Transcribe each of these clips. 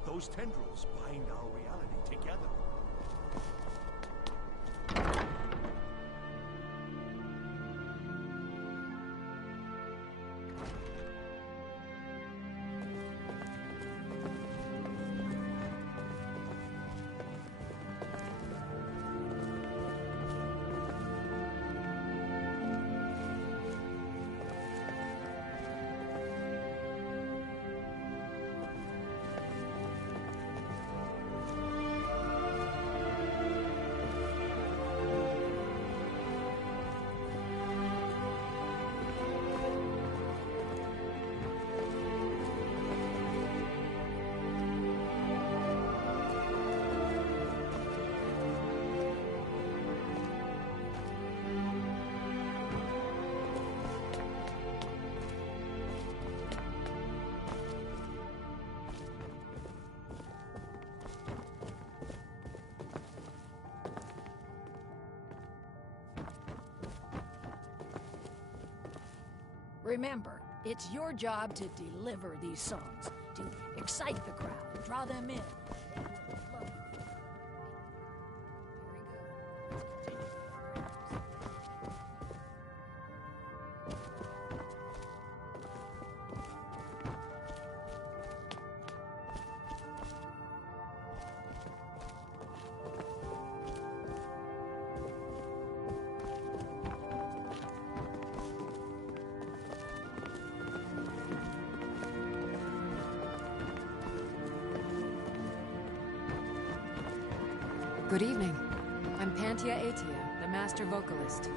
that those tendrils bind our reality together. Remember, it's your job to deliver these songs, to excite the crowd, draw them in. They will love you. Very good. Good evening. I'm Pantia Atia, the master vocalist.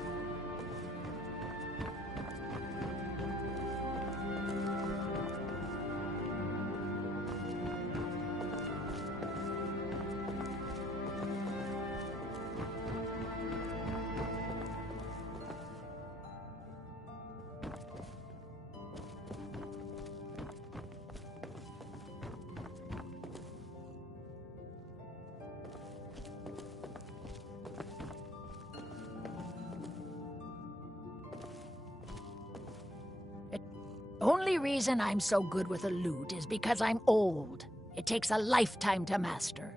Only reason I'm so good with a lute is because I'm old. It takes a lifetime to master.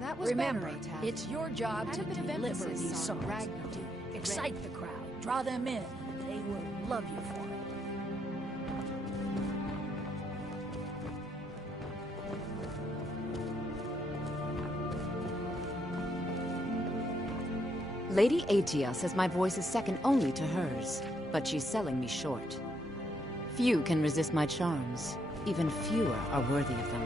That was Remember, better, Atat. it's your job to Add a bit of deliver emphasis these on songs, Ragnar. to excite the crowd, draw them in, and they will love you for it. Lady Atia says my voice is second only to hers, but she's selling me short. Few can resist my charms. Even fewer are worthy of them.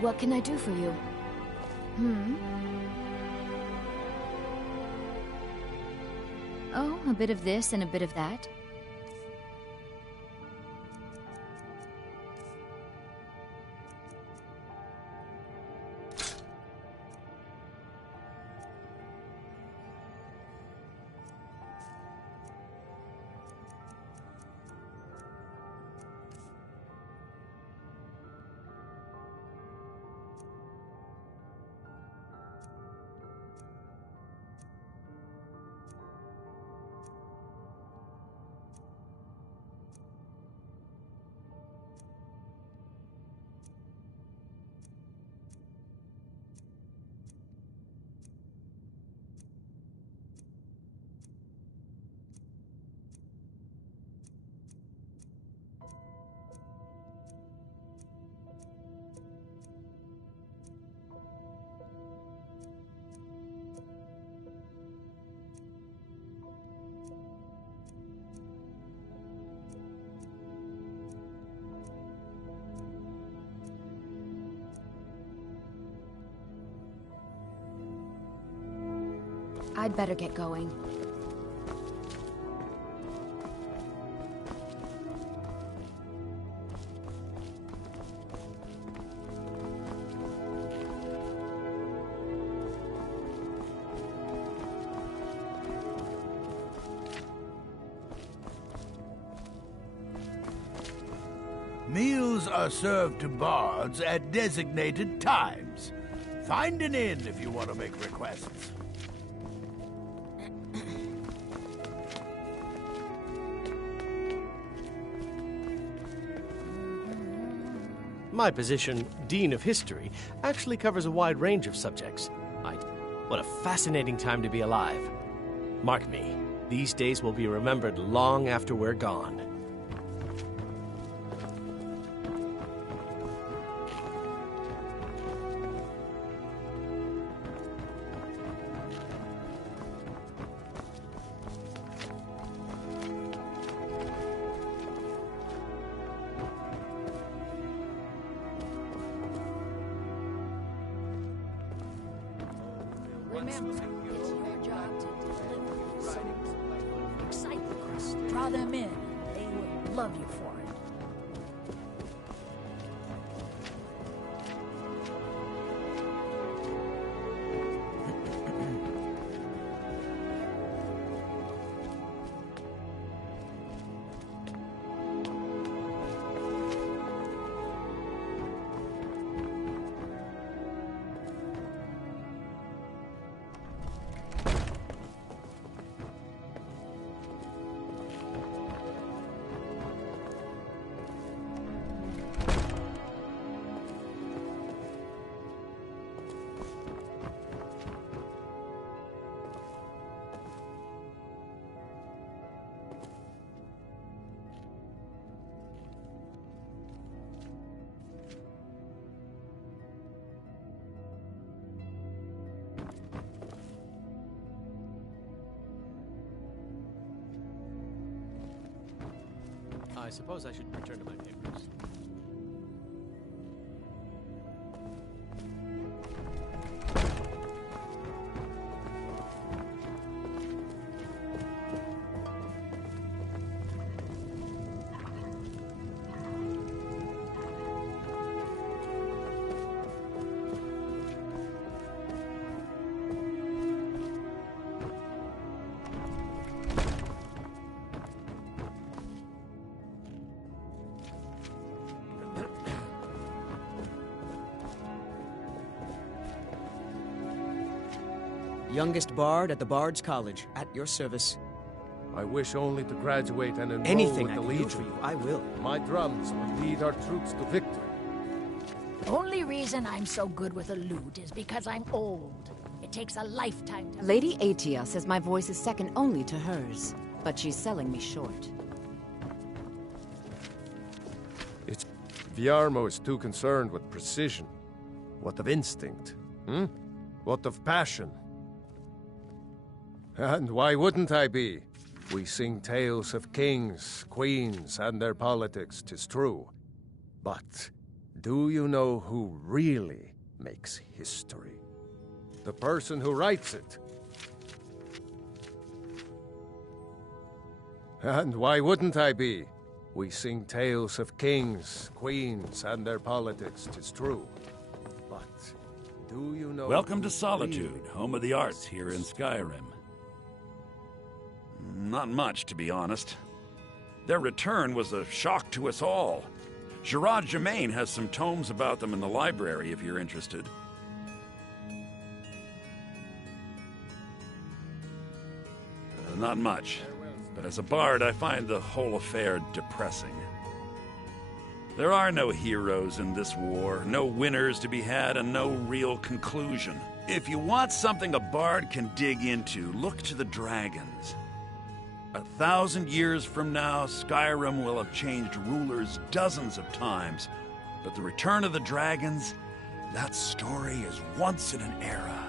What can I do for you? Oh, a bit of this and a bit of that. I'd better get going. Meals are served to bards at designated times. Find an inn if you want to make requests. My position, Dean of History, actually covers a wide range of subjects. What a fascinating time to be alive. Mark me, these days will be remembered long after we're gone. Remember, it's your job to deliver these songs. Excite the crowd, draw them in. They will love you for it. I suppose I should return to my papers. Youngest bard at the Bards College, at your service. I wish only to graduate and enroll Anything with I the can Legion. do for you, I will. My drums will lead our troops to victory. Only reason I'm so good with a lute is because I'm old. It takes a lifetime to... Lady Atia says my voice is second only to hers, but she's selling me short. Viarmo is too concerned with precision. What of instinct? What of passion? And why wouldn't I be? We sing tales of kings, queens, and their politics, 'tis true. But do you know who really makes history? The person who writes it. And why wouldn't I be? We sing tales of kings, queens, and their politics, 'tis true. But do you know... Welcome to who Solitude, really home of the arts here in Skyrim. Not much, to be honest. Their return was a shock to us all. Gerard Germain has some tomes about them in the library, if you're interested. Not much. But as a bard, I find the whole affair depressing. There are no heroes in this war, no winners to be had, and no real conclusion. If you want something a bard can dig into, look to the dragons. 1,000 years from now, Skyrim will have changed rulers dozens of times. But the return of the dragons, that story is once in an era.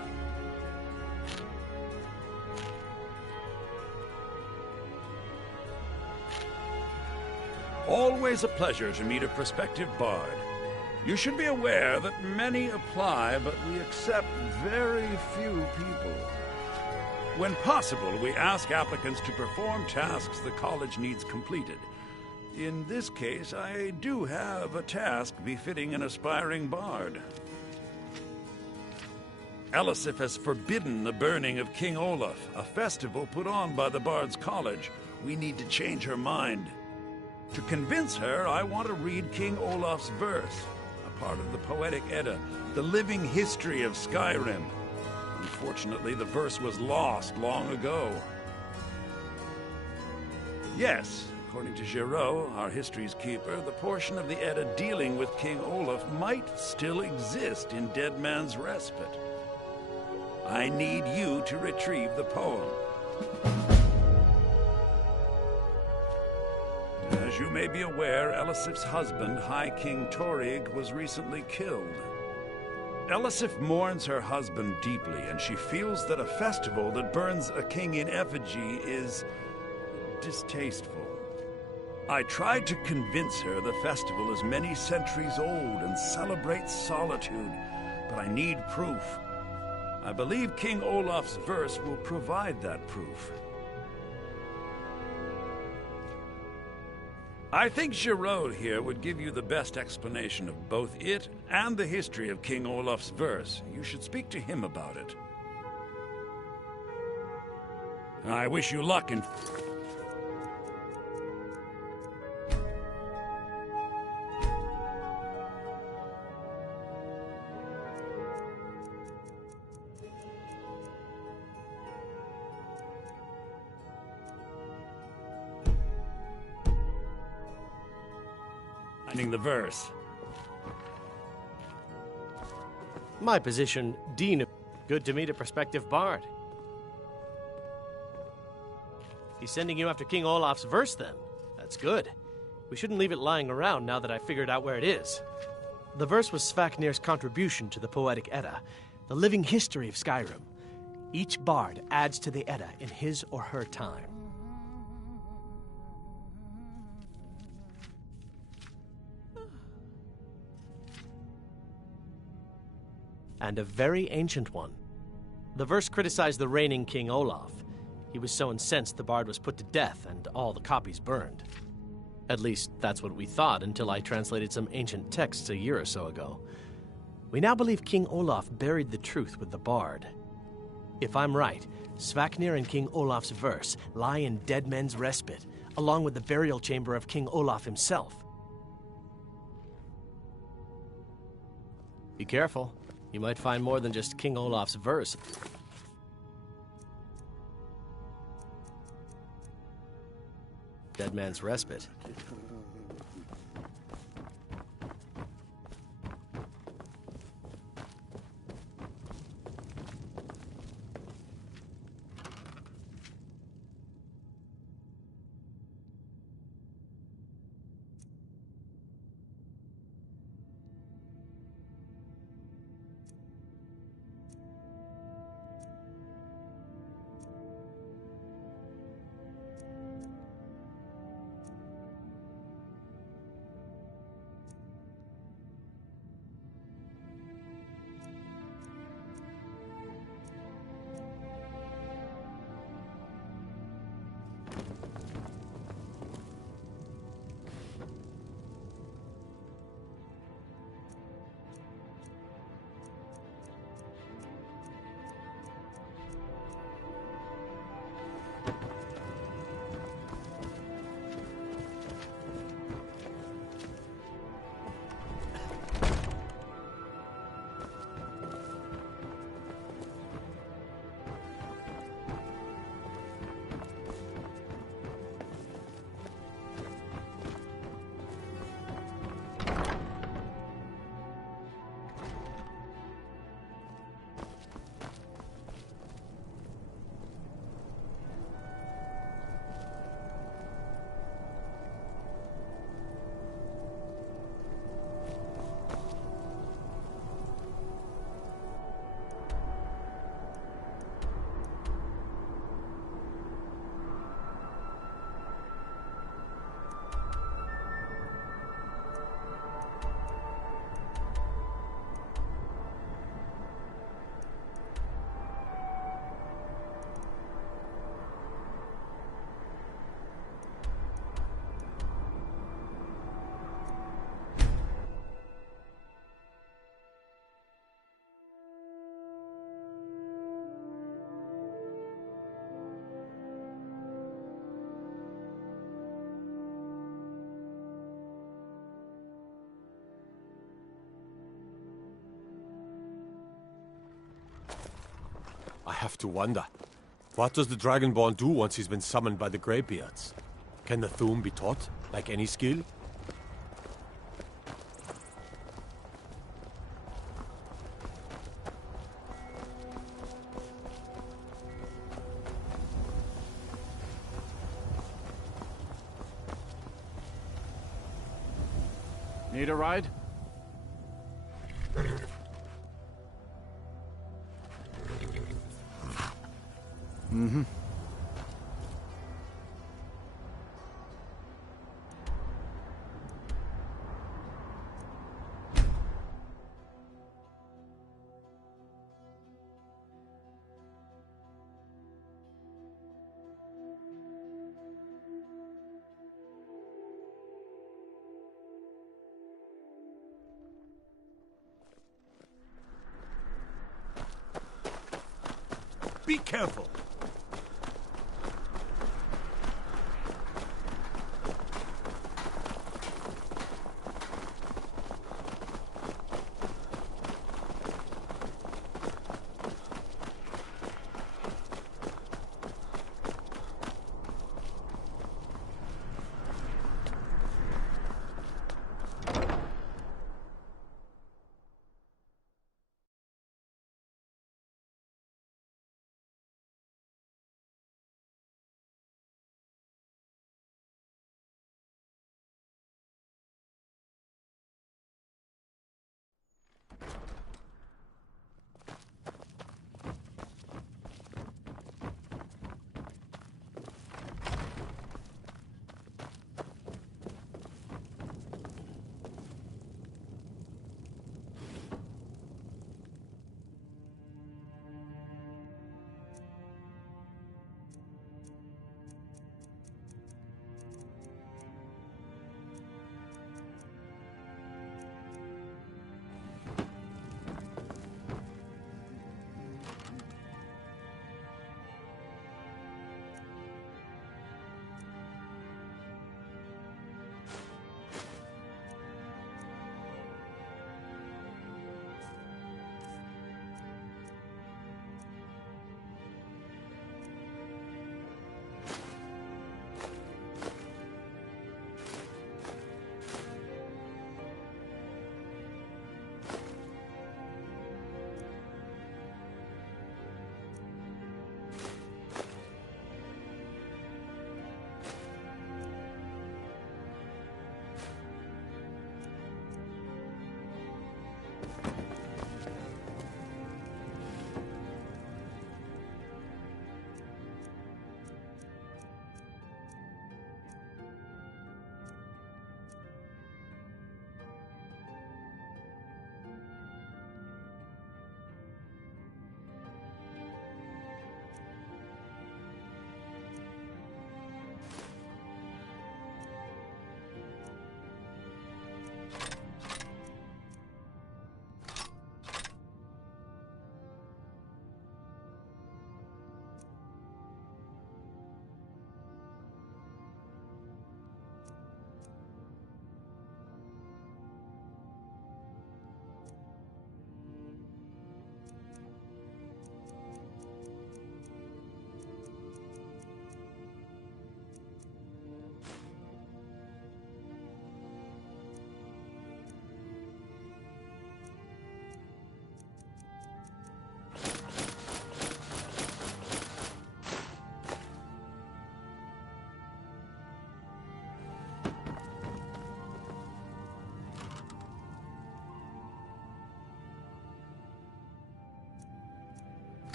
Always a pleasure to meet a prospective bard. You should be aware that many apply, but we accept very few people. When possible, we ask applicants to perform tasks the college needs completed. In this case, I do have a task befitting an aspiring bard. Elisif has forbidden the burning of King Olaf, a festival put on by the Bards College. We need to change her mind. To convince her, I want to read King Olaf's verse, a part of the Poetic Edda, the living history of Skyrim. Unfortunately, the verse was lost long ago. Yes, according to Giraud, our history's keeper, the portion of the Edda dealing with King Olaf might still exist in Dead Man's Respite. I need you to retrieve the poem. As you may be aware, Elisif's husband, High King Torrig, was recently killed. Elisif mourns her husband deeply, and she feels that a festival that burns a king in effigy is distasteful. I tried to convince her the festival is many centuries old and celebrates solitude, but I need proof. I believe King Olaf's verse will provide that proof. I think Giraud here would give you the best explanation of both it and the history of King Olaf's verse. You should speak to him about it. I wish you luck in... finding the verse. My position, Dean of... Good to meet a prospective bard. He's sending you after King Olaf's verse, then. That's good. We shouldn't leave it lying around now that I've figured out where it is. The verse was Svafnir's contribution to the Poetic Edda, the living history of Skyrim. Each bard adds to the Edda in his or her time. And a very ancient one. The verse criticized the reigning King Olaf. He was so incensed the bard was put to death and all the copies burned. At least, that's what we thought until I translated some ancient texts a year or so ago. We now believe King Olaf buried the truth with the bard. If I'm right, Svafnir and King Olaf's verse lie in Dead Men's Respite, along with the burial chamber of King Olaf himself. Be careful. You might find more than just King Olaf's verse. Dead Man's Respite. have to wonder. What does the Dragonborn do once he's been summoned by the Greybeards? Can the Thu'um be taught, like any skill? Need a ride? Mm-hmm. Be careful!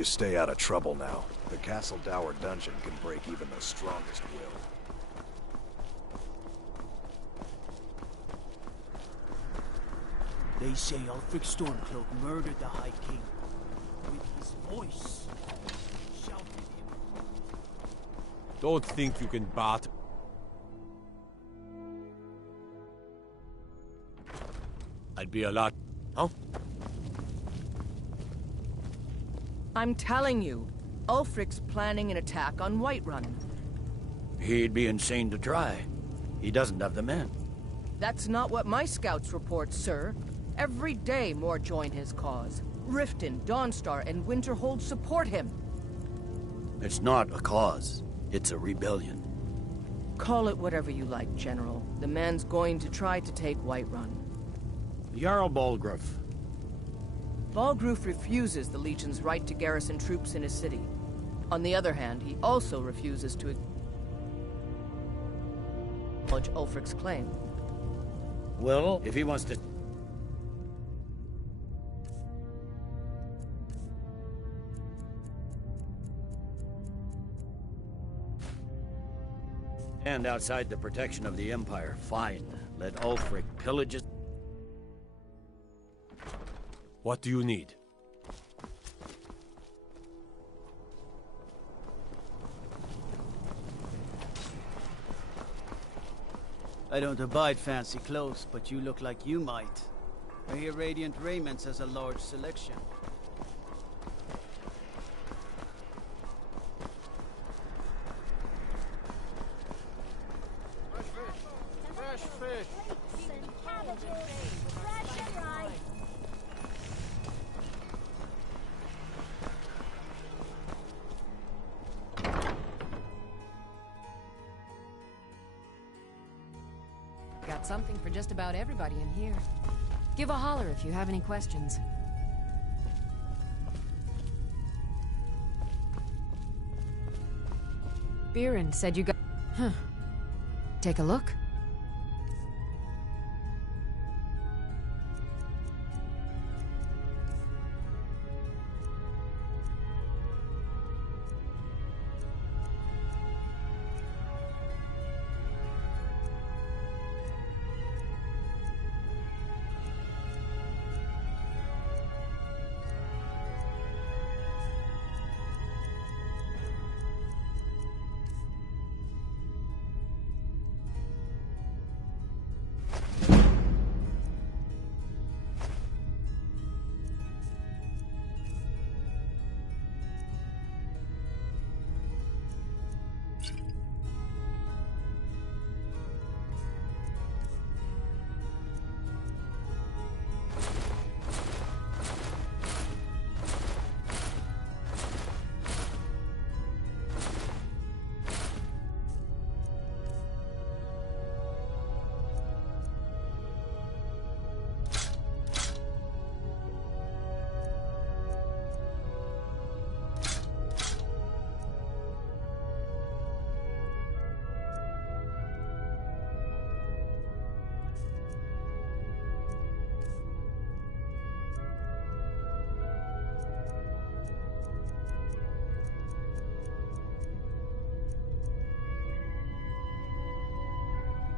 you stay out of trouble now. The Castle Dower dungeon can break even the strongest will. They say Ulfric Stormcloak murdered the High King. With his voice. Shouted him. Don't think you can bat. I'd be a lot... Huh? I'm telling you, Ulfric's planning an attack on Whiterun. He'd be insane to try. He doesn't have the men. That's not what my scouts report, sir. Every day more join his cause. Riften, Dawnstar, and Winterhold support him. It's not a cause. It's a rebellion. Call it whatever you like, General. The man's going to try to take Whiterun. Jarl Balgruuf. Balgruuf refuses the Legion's right to garrison troops in his city. On the other hand, he also refuses to acknowledge Ulfric's claim. Well, if he wants to... And outside the protection of the Empire, fine. Let Ulfric pillage it. What do you need? I don't abide fancy clothes, but you look like you might. I hear Radiant Raiments has a large selection. Fresh fish! And cabbages! Fresh and ripe! Got something for just about everybody in here. Give a holler if you have any questions. Biren said you got... Huh. Take a look.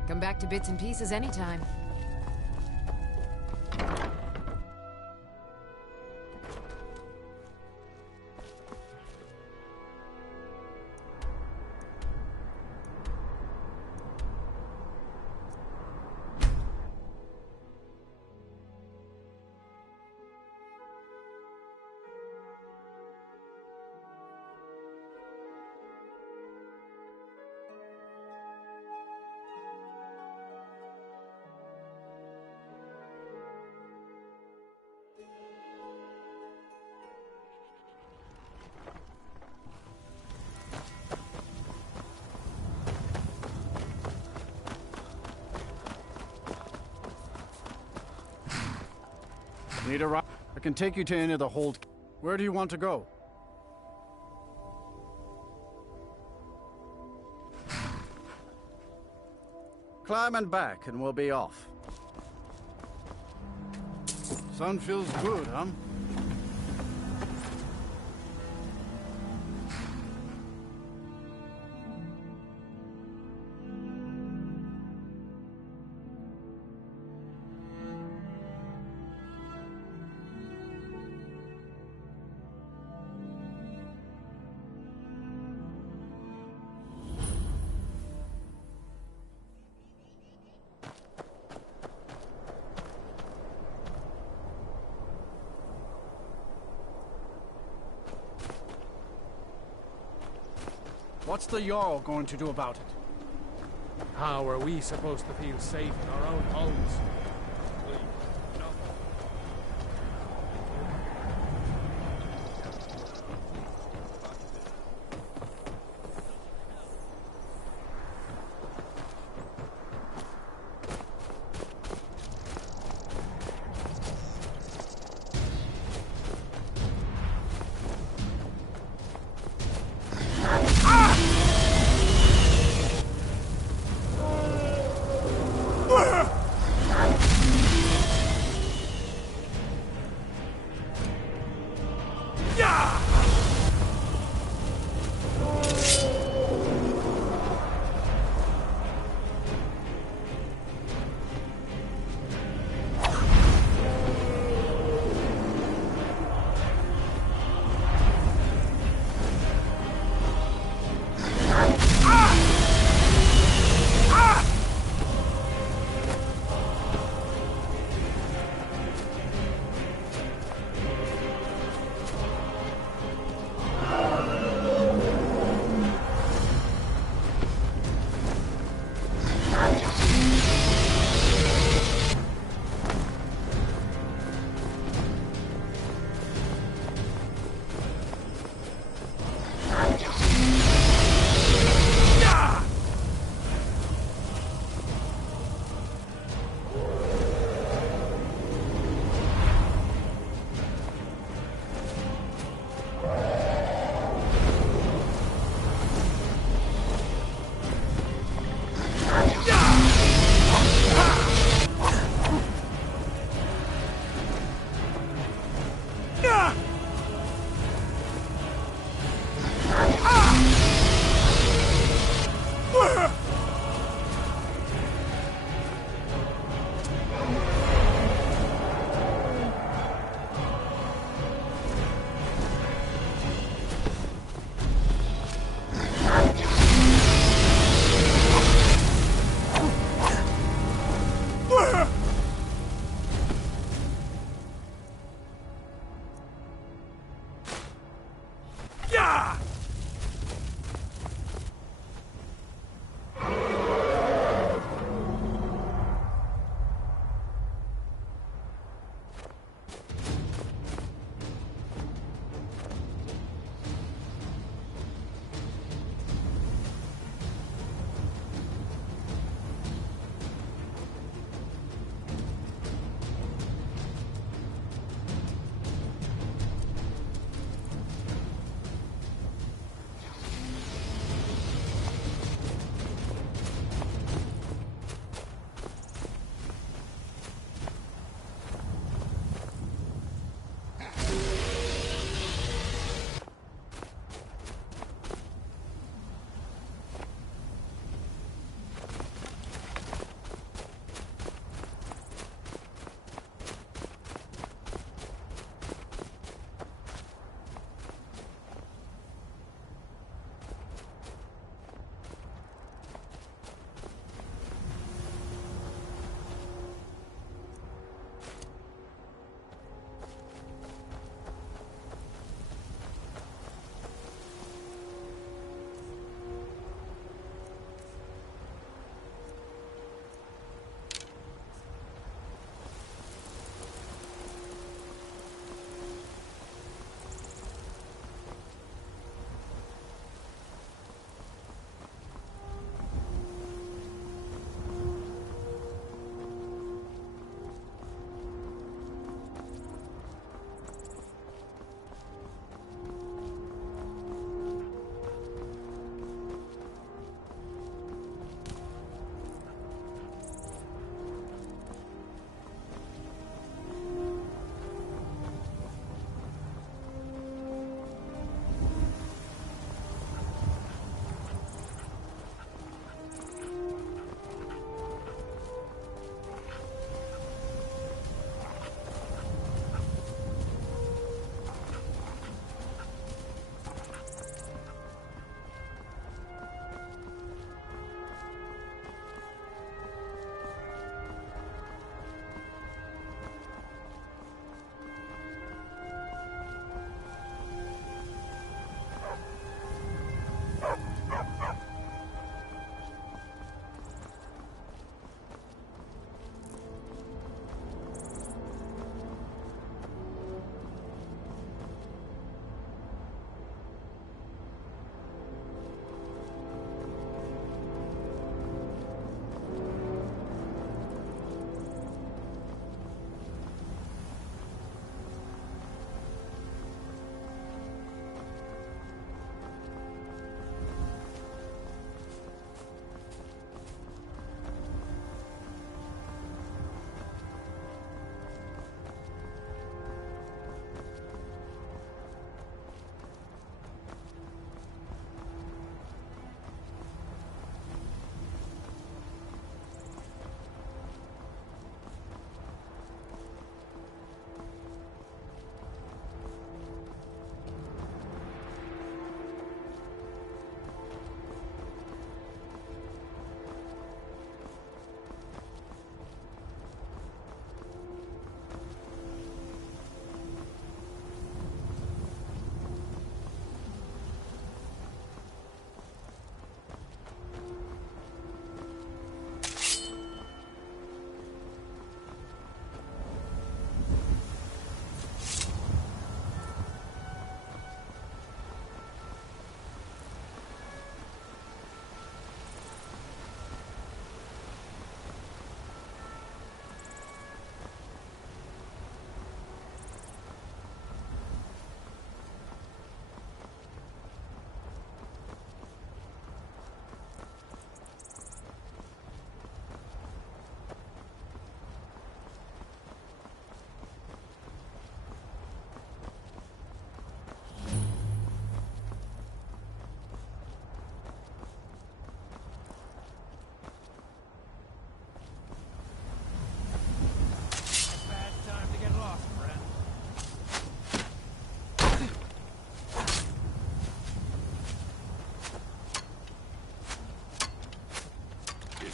Come back to bits and pieces anytime. Need a ride? I can take you to any of the hold. Where do you want to go? Climb and back, and we'll be off. Sun feels good, huh? What's the Jarl going to do about it? How are we supposed to feel safe in our own homes?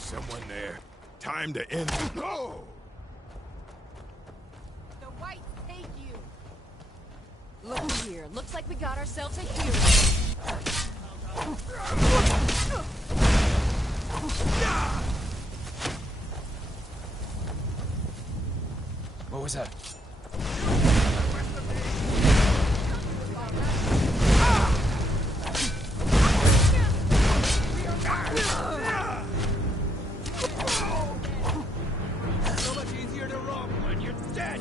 someone there. Time to end. Oh! The whites hate you. Look here. Looks like we got ourselves a hero. What was that? So much easier to rob when you're dead!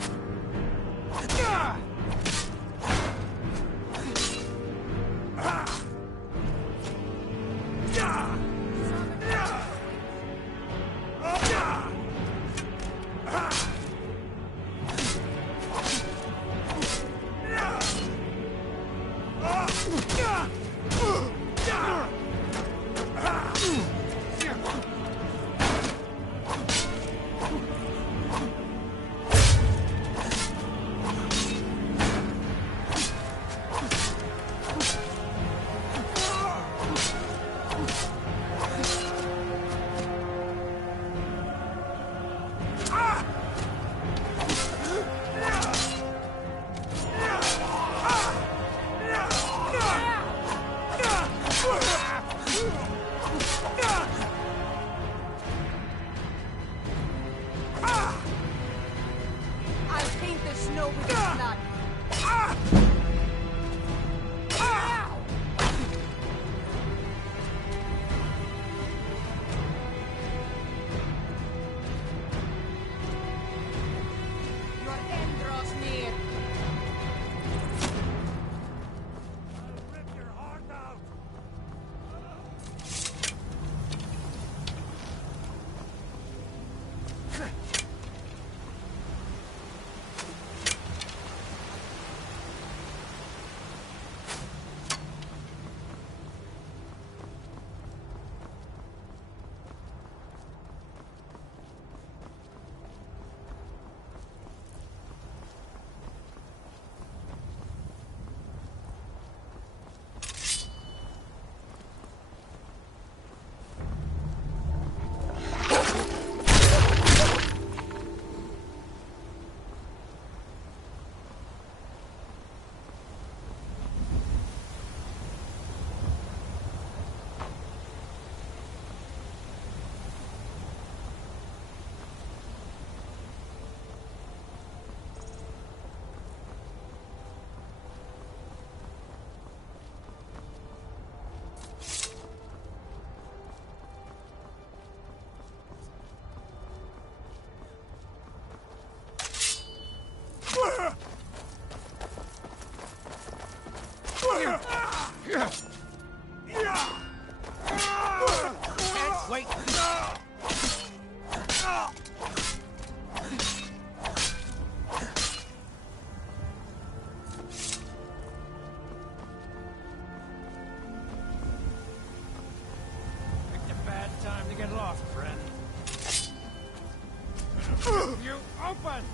I paint the snow with your blood. Your end draws near. Can't wait. Picked a bad time to get lost, friend. You open!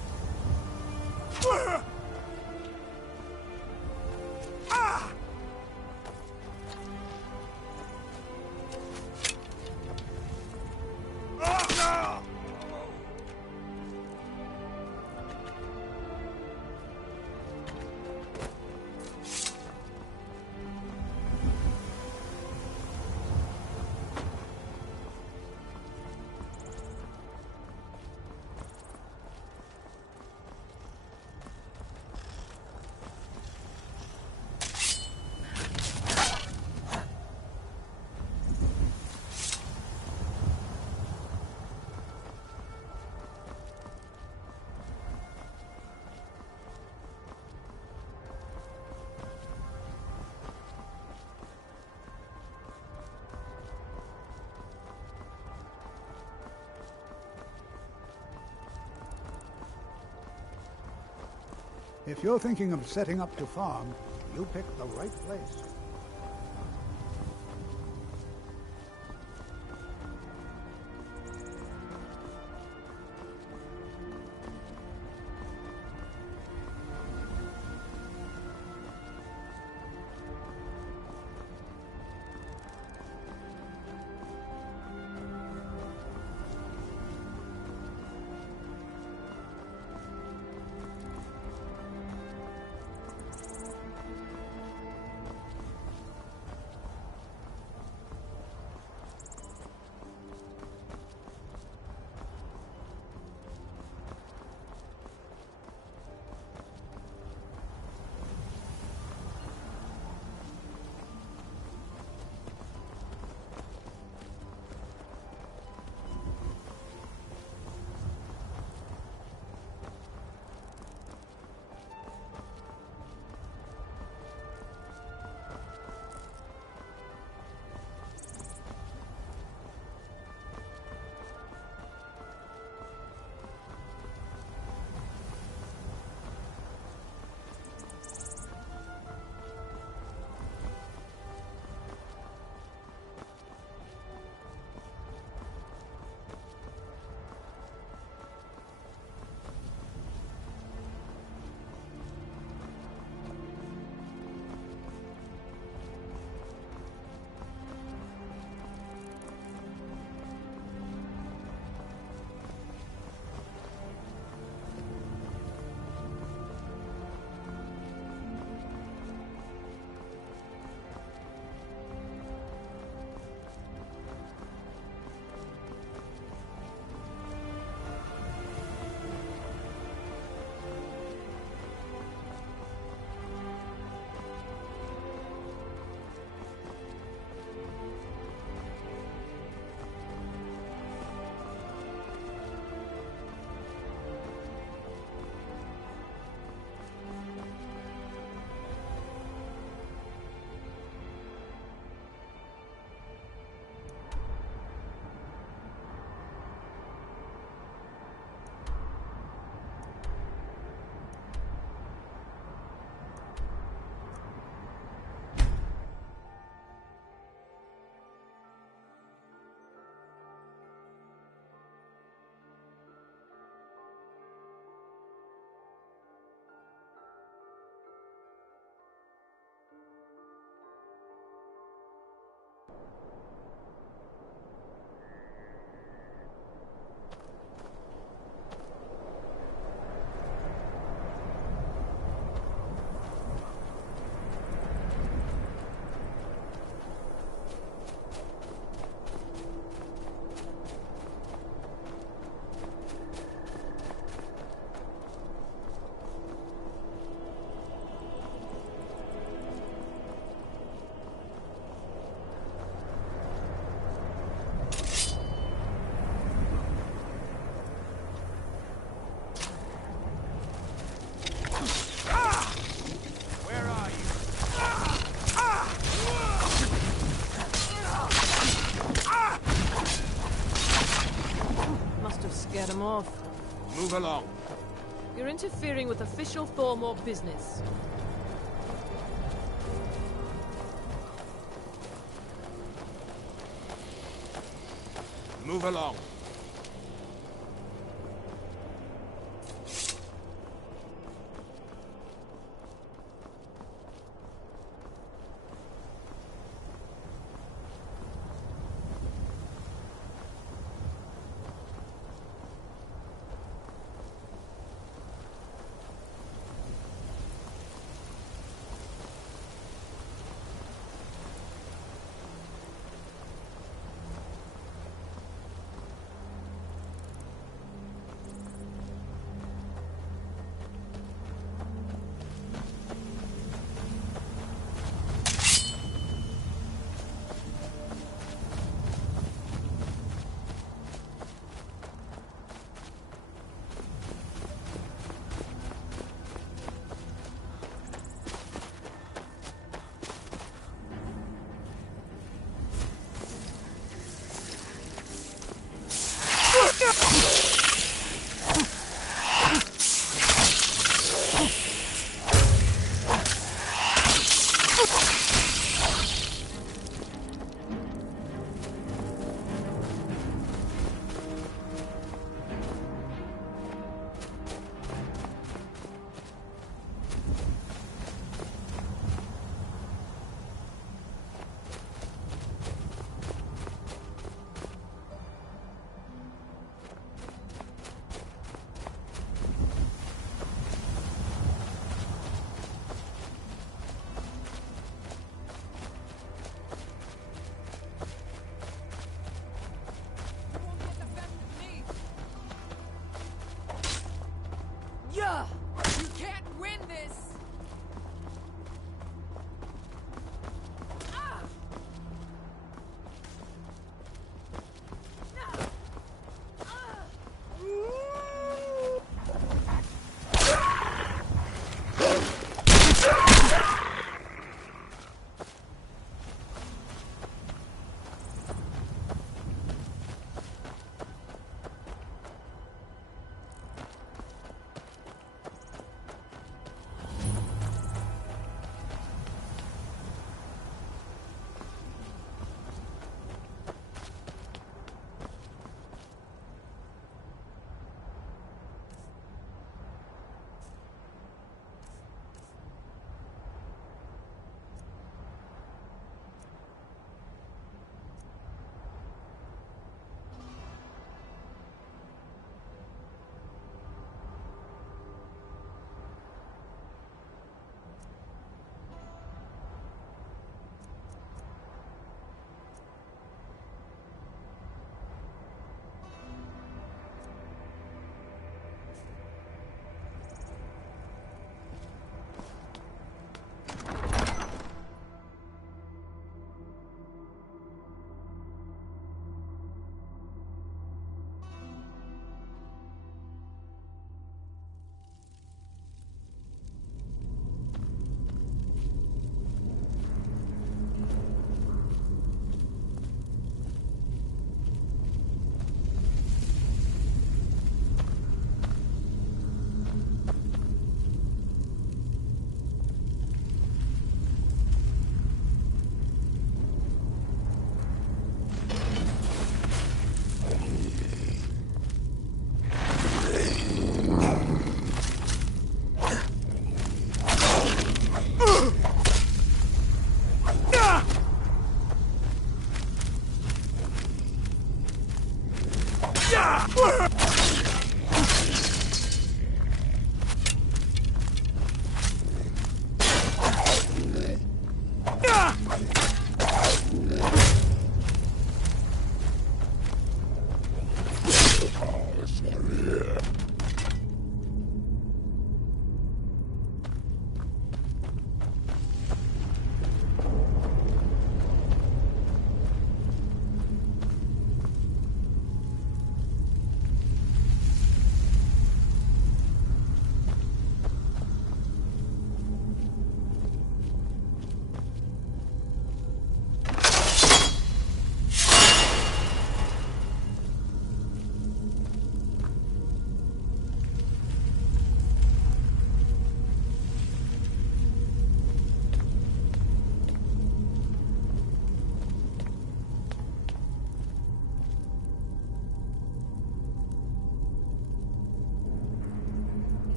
If you're thinking of setting up to farm, you picked the right place. Get him off. Move along. You're interfering with official Thormore business. Move along.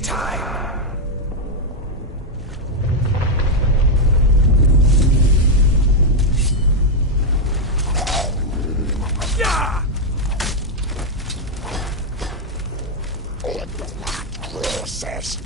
is time. Yeah! Process.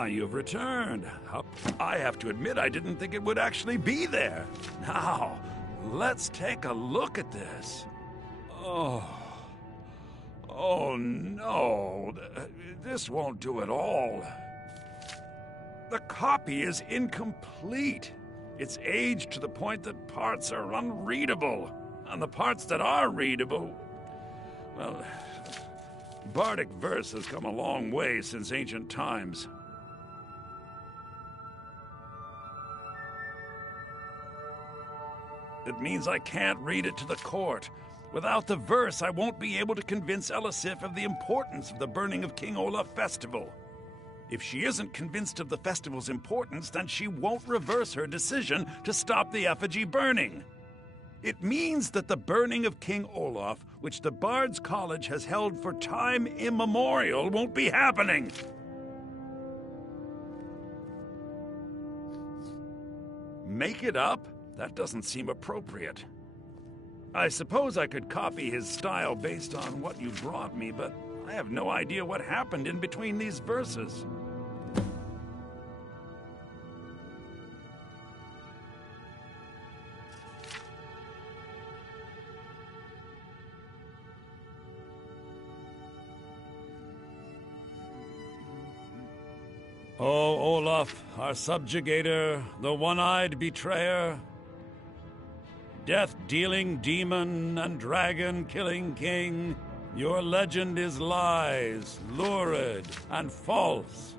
Ah, you've returned. I have to admit, I didn't think it would actually be there. Now, let's take a look at this. Oh no. This won't do at all. The copy is incomplete. It's aged to the point that parts are unreadable. And the parts that are readable, well, Bardic verse has come a long way since ancient times. It means I can't read it to the court. Without the verse, I won't be able to convince Elisif of the importance of the burning of King Olaf festival. If she isn't convinced of the festival's importance, then she won't reverse her decision to stop the effigy burning. It means that the burning of King Olaf, which the Bards College has held for time immemorial, won't be happening. Make it up? That doesn't seem appropriate. I suppose I could copy his style based on what you brought me, but I have no idea what happened in between these verses. Oh, Olaf, our subjugator, the one-eyed betrayer, death-dealing demon and dragon-killing king, your legend is lies, lurid, and false.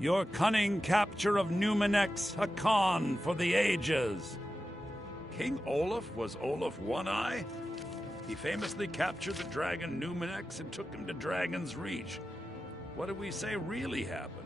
Your cunning capture of Numenex, a con for the ages. King Olaf was Olaf One-Eye? He famously captured the dragon Numenex and took him to Dragon's Reach. What do we say really happened?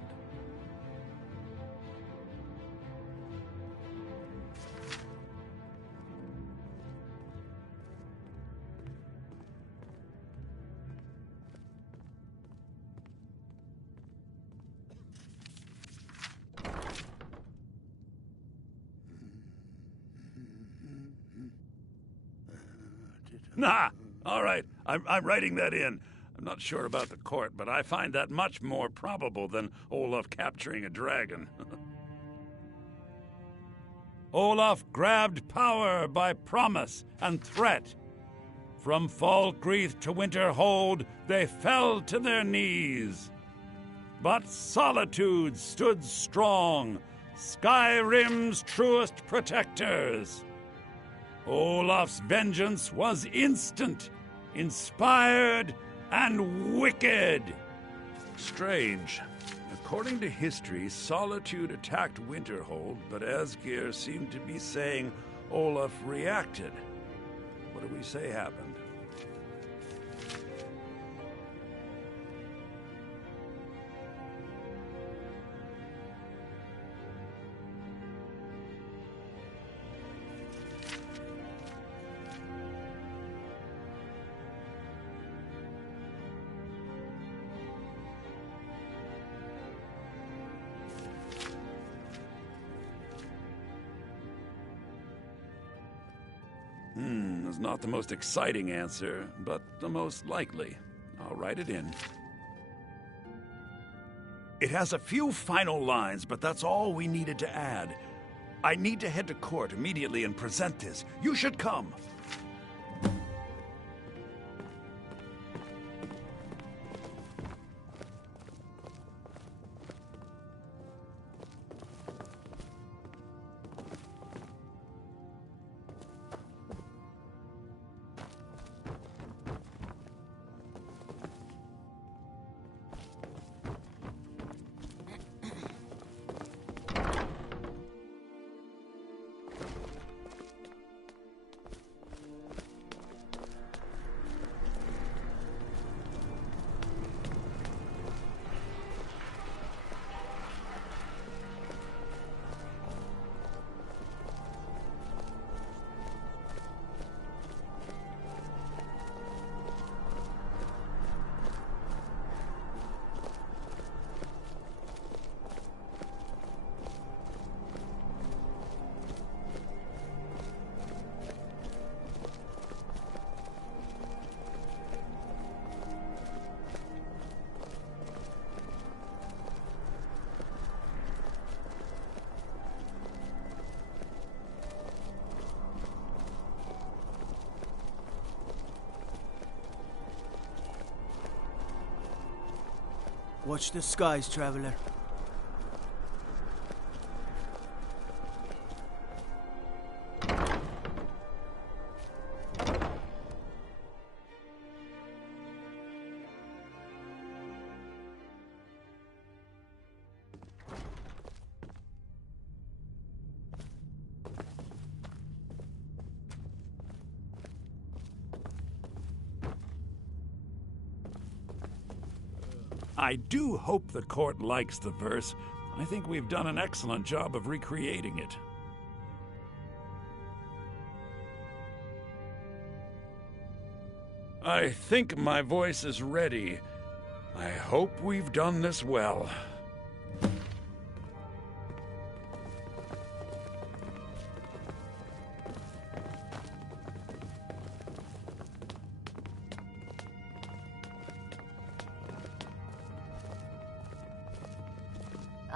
Nah, all right, I'm writing that in. I'm not sure about the court, but I find that much more probable than Olaf capturing a dragon. Olaf grabbed power by promise and threat. From Falkreath to Winterhold, they fell to their knees. But Solitude stood strong, Skyrim's truest protectors. Olaf's vengeance was instant, inspired, and wicked. Strange. According to history, Solitude attacked Winterhold, but Asgeir seemed to be saying Olaf reacted. What do we say happened? Is not the most exciting answer, but the most likely. I'll write it in. It has a few final lines, but that's all we needed to add. I need to head to court immediately and present this. You should come. Watch the skies, traveler. I do hope the court likes the verse. I think we've done an excellent job of recreating it. I think my voice is ready. I hope we've done this well.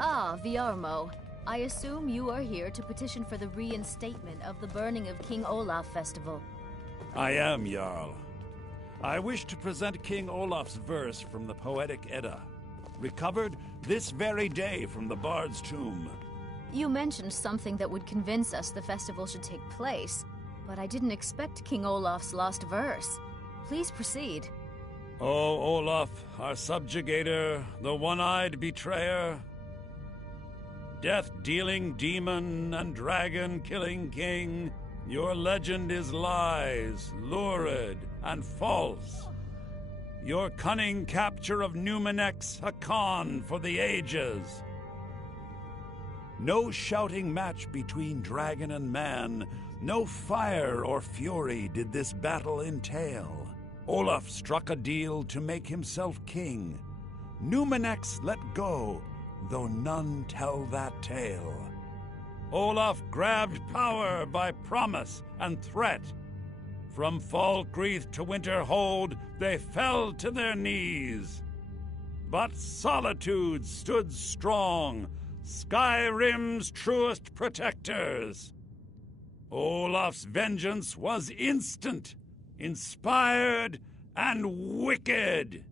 Ah, Viarmo. I assume you are here to petition for the reinstatement of the burning of King Olaf Festival. I am, Jarl. I wish to present King Olaf's verse from the Poetic Edda, recovered this very day from the Bard's tomb. You mentioned something that would convince us the festival should take place, but I didn't expect King Olaf's lost verse. Please proceed. O Olaf, our subjugator, the one-eyed betrayer, death-dealing demon and dragon-killing king, your legend is lies, lurid, and false. Your cunning capture of Numenex, a con for the ages. No shouting match between dragon and man, no fire or fury did this battle entail. Olaf struck a deal to make himself king. Numenex let go, though none tell that tale. Olaf grabbed power by promise and threat. From Falkreath to Winterhold, they fell to their knees. But Solitude stood strong, Skyrim's truest protectors. Olaf's vengeance was instant, inspired, and wicked.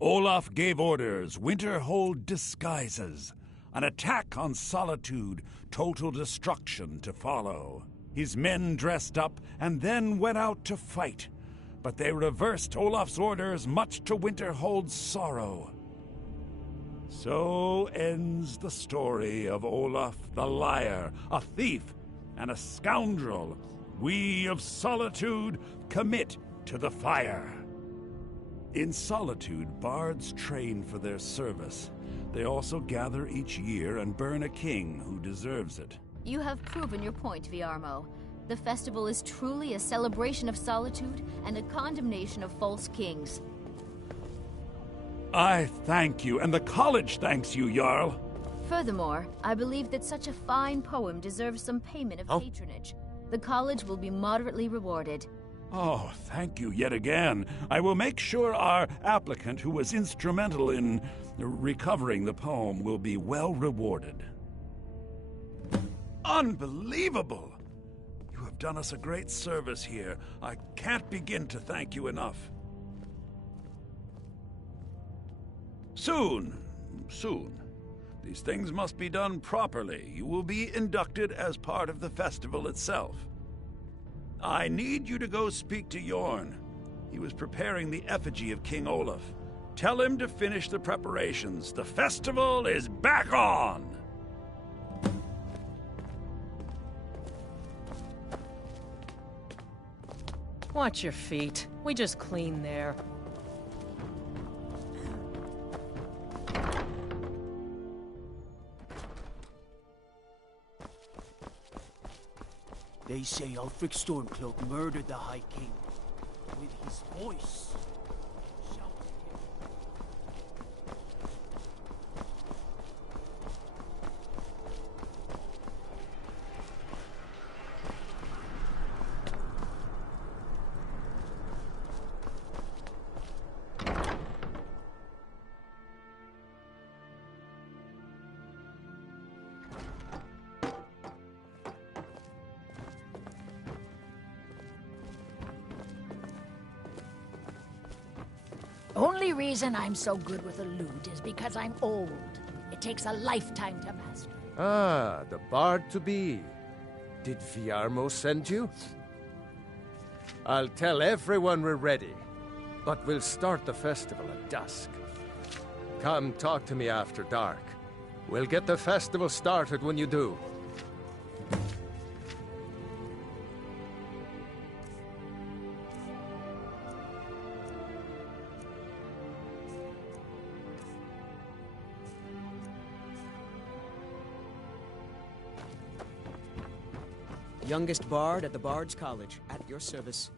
Olaf gave orders, Winterhold disguises, an attack on Solitude, total destruction to follow. His men dressed up and then went out to fight, but they reversed Olaf's orders, much to Winterhold's sorrow. So ends the story of Olaf the liar, a thief and a scoundrel we of Solitude commit to the fire. In Solitude, bards train for their service. They also gather each year and burn a king who deserves it. You have proven your point, Viarmo. The festival is truly a celebration of solitude and a condemnation of false kings. I thank you, and the college thanks you, Jarl. Furthermore, I believe that such a fine poem deserves some payment of patronage. The college will be moderately rewarded. Oh, thank you yet again. I will make sure our applicant, who was instrumental in recovering the poem, will be well rewarded. Unbelievable! You have done us a great service here. I can't begin to thank you enough. Soon. These things must be done properly. You will be inducted as part of the festival itself. I need you to go speak to Yorn. He was preparing the effigy of King Olaf. Tell him to finish the preparations. The festival is back on! Watch your feet. We just clean there. They say Ulfric Stormcloak murdered the High King with his voice. only reason I'm so good with a lute is because I'm old. It takes a lifetime to master. Ah, the bard-to-be. Did Viarmo send you? I'll tell everyone we're ready, but we'll start the festival at dusk. Come talk to me after dark. We'll get the festival started when you do. Youngest bard at the Bards College, at your service.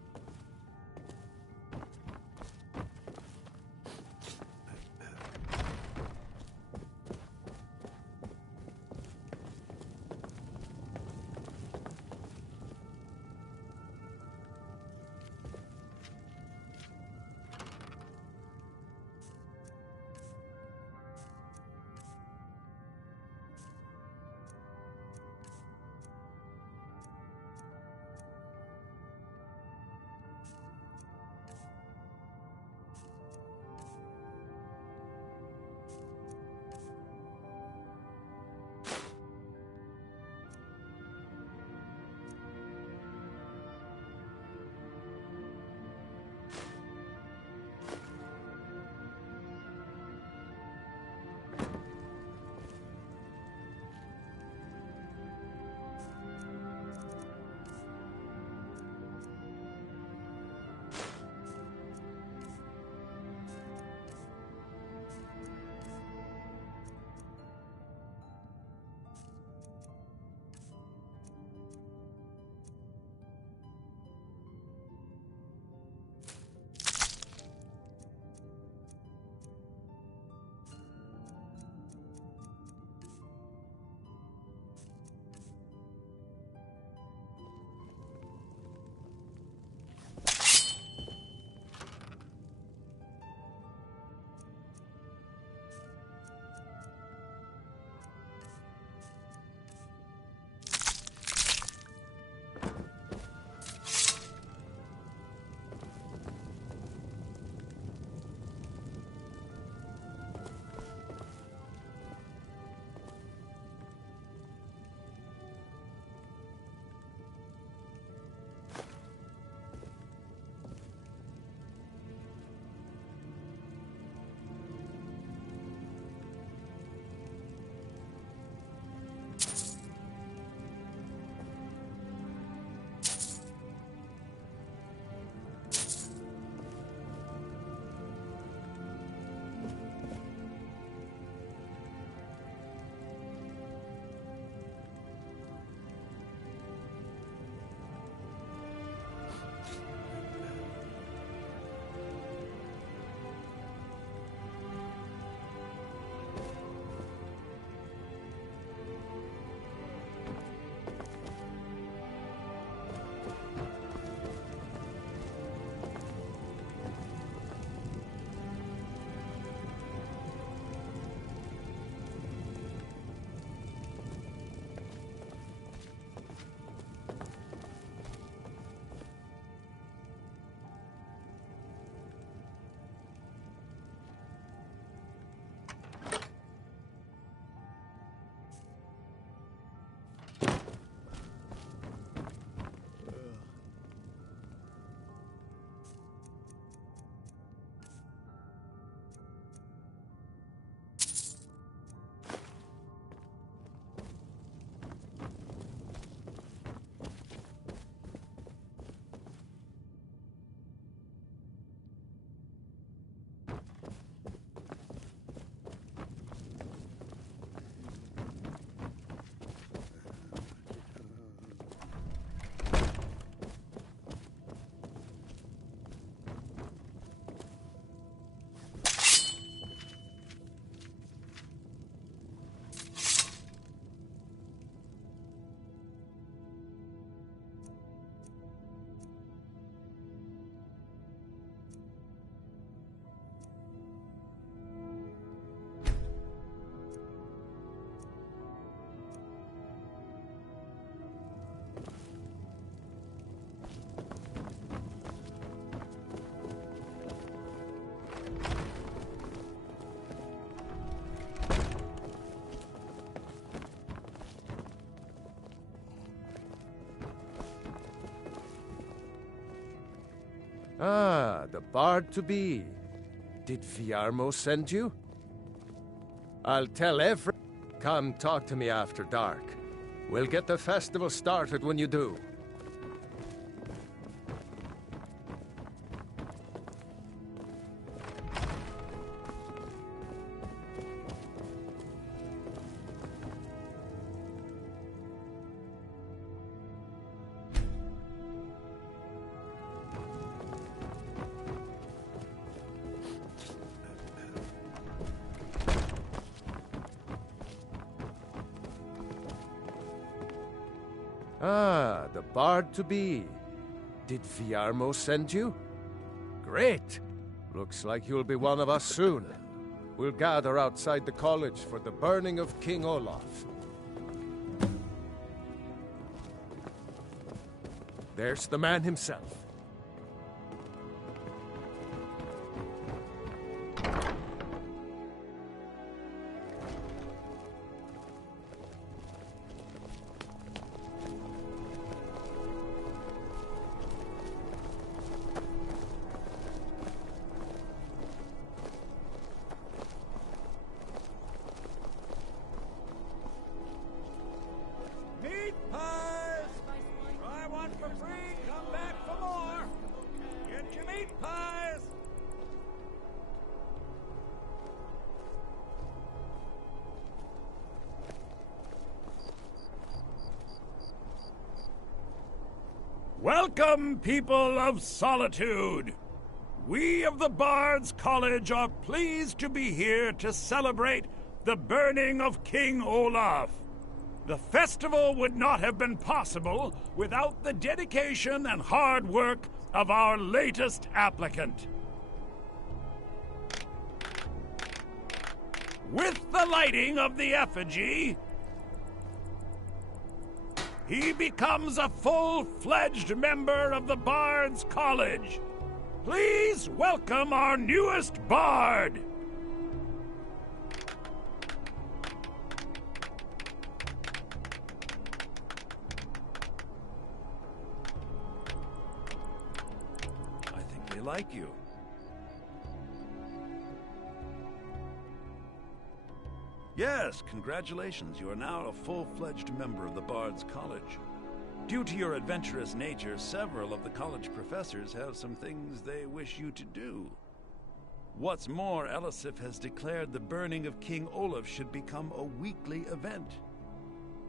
Ah, the bard-to-be. Did Viarmo send you? I'll tell every... Come talk to me after dark. We'll get the festival started when you do. Ah, the bard-to-be. Did Viarmo send you? Great! Looks like you'll be one of us soon. We'll gather outside the college for the burning of King Olaf. There's the man himself. Welcome, people of Solitude! We of the Bards College are pleased to be here to celebrate the burning of King Olaf. The festival would not have been possible without the dedication and hard work of our latest applicant. With the lighting of the effigy, he becomes a full-fledged member of the Bards College. Please welcome our newest bard. I think they like you. Yes, congratulations. You are now a full-fledged member of the Bards College. Due to your adventurous nature, several of the college professors have some things they wish you to do. What's more, Elisif has declared the burning of King Olaf should become a weekly event.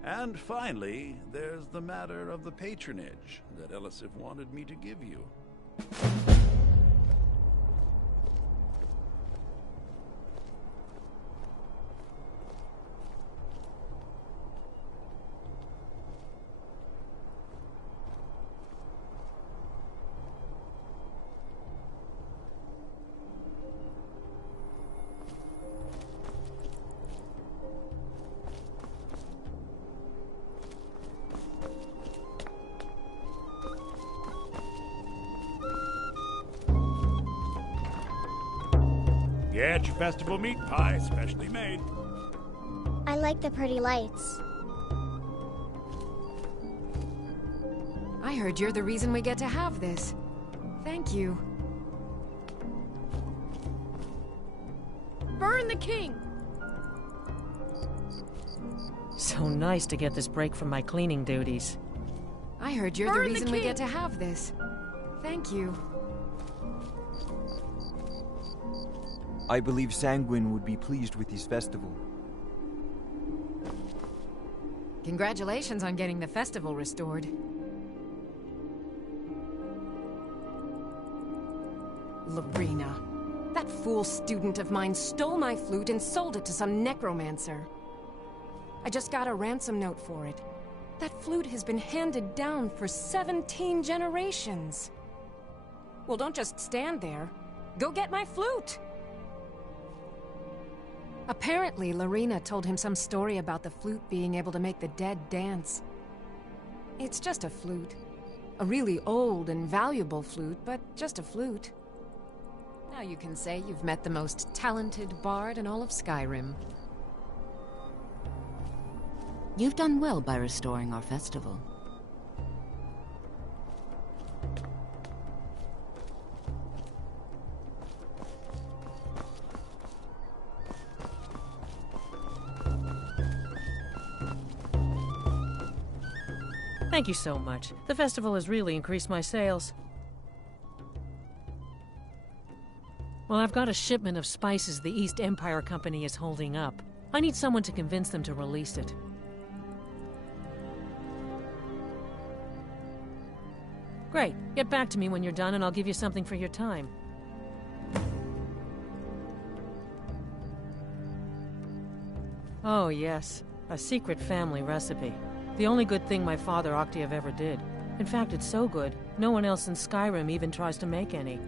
And finally, there's the matter of the patronage that Elisif wanted me to give you. Get your festival meat pie, specially made. I like the pretty lights. I heard you're the reason we get to have this. Thank you. Burn the king! So nice to get this break from my cleaning duties. I heard you're the reason we get to have this. Thank you. I believe Sanguine would be pleased with this festival. Congratulations on getting the festival restored. Lorena. That fool student of mine stole my flute and sold it to some necromancer. I just got a ransom note for it. That flute has been handed down for 17 generations. Well, don't just stand there. Go get my flute! Apparently, Lorena told him some story about the flute being able to make the dead dance. It's just a flute. A really old and valuable flute, but just a flute. Now you can say you've met the most talented bard in all of Skyrim. You've done well by restoring our festival. Thank you so much. The festival has really increased my sales. Well, I've got a shipment of spices the East Empire Company is holding up. I need someone to convince them to release it. Great. Get back to me when you're done and I'll give you something for your time. Oh, yes. A secret family recipe. The only good thing my father Octave ever did. In fact, it's so good, no one else in Skyrim even tries to make any.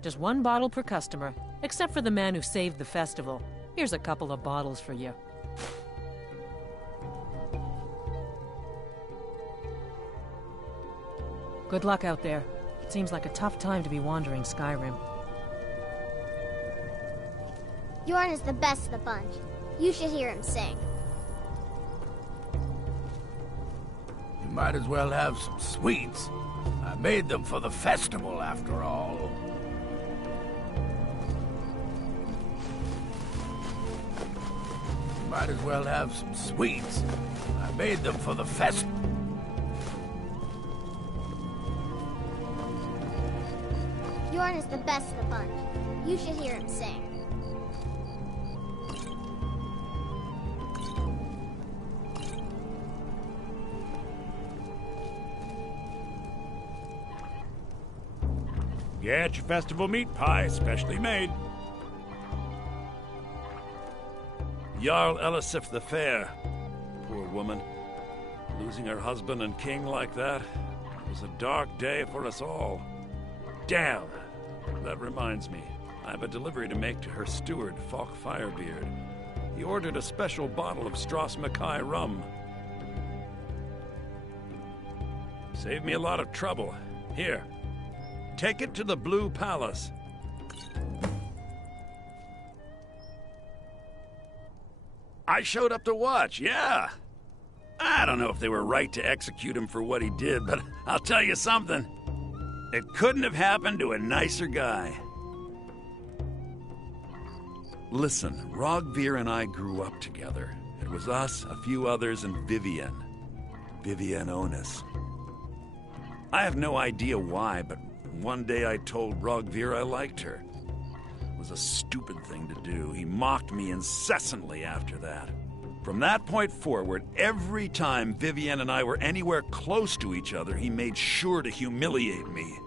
Just one bottle per customer, except for the man who saved the festival. Here's a couple of bottles for you. Good luck out there. It seems like a tough time to be wandering Skyrim. Yorn is the best of the bunch. You should hear him sing. You might as well have some sweets. I made them for the festival, after all. You might as well have some sweets. I made them for the festival. Yorn is the best of the bunch. You should hear him sing. Get your festival meat pie, specially made. Jarl Elisif the Fair. Poor woman. Losing her husband and king like that. It was a dark day for us all. Damn! That reminds me. I have a delivery to make to her steward, Falk Firebeard. He ordered a special bottle of Strass Mackay rum. Saved me a lot of trouble. Here. Take it to the Blue Palace. I showed up to watch, yeah. I don't know if they were right to execute him for what he did, but I'll tell you something. It couldn't have happened to a nicer guy. Listen, Rogvir and I grew up together. It was us, a few others, and Vivienne. Vivienne Onus. I have no idea why, but one day I told Rogvir I liked her. It was a stupid thing to do. He mocked me incessantly after that. From that point forward, every time Vivienne and I were anywhere close to each other, he made sure to humiliate me.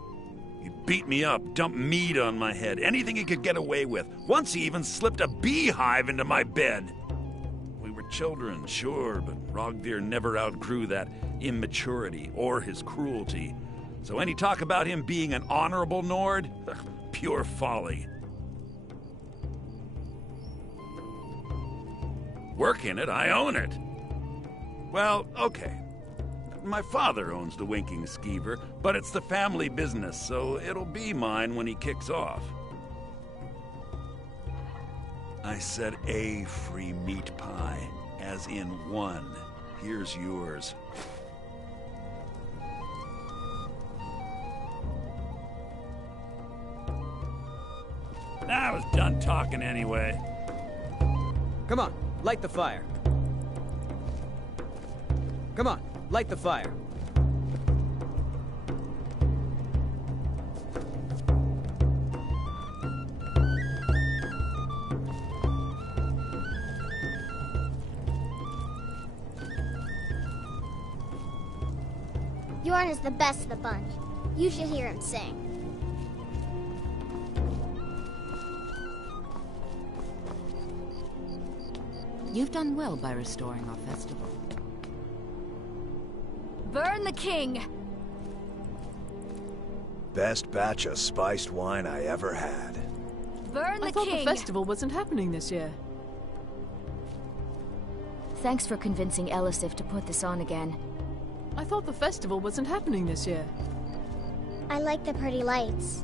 He'd beat me up, dump meat on my head, anything he could get away with. Once he even slipped a beehive into my bed. We were children, sure, but Rogvir never outgrew that immaturity or his cruelty. So any talk about him being an honorable Nord? Pure folly. Work in it, I own it. Well, okay. My father owns the Winking Skeever, but it's the family business, so it'll be mine when he kicks off. I said a free meat pie, as in one. Here's yours. I was done talking anyway. Come on, light the fire. Come on, light the fire. Yorn is the best of the bunch. You should hear him sing. You've done well by restoring our festival. Burn the king! Best batch of spiced wine I ever had. Burn the I thought king! the festival wasn't happening this year. Thanks for convincing Elisif to put this on again. I thought the festival wasn't happening this year. I like the pretty lights.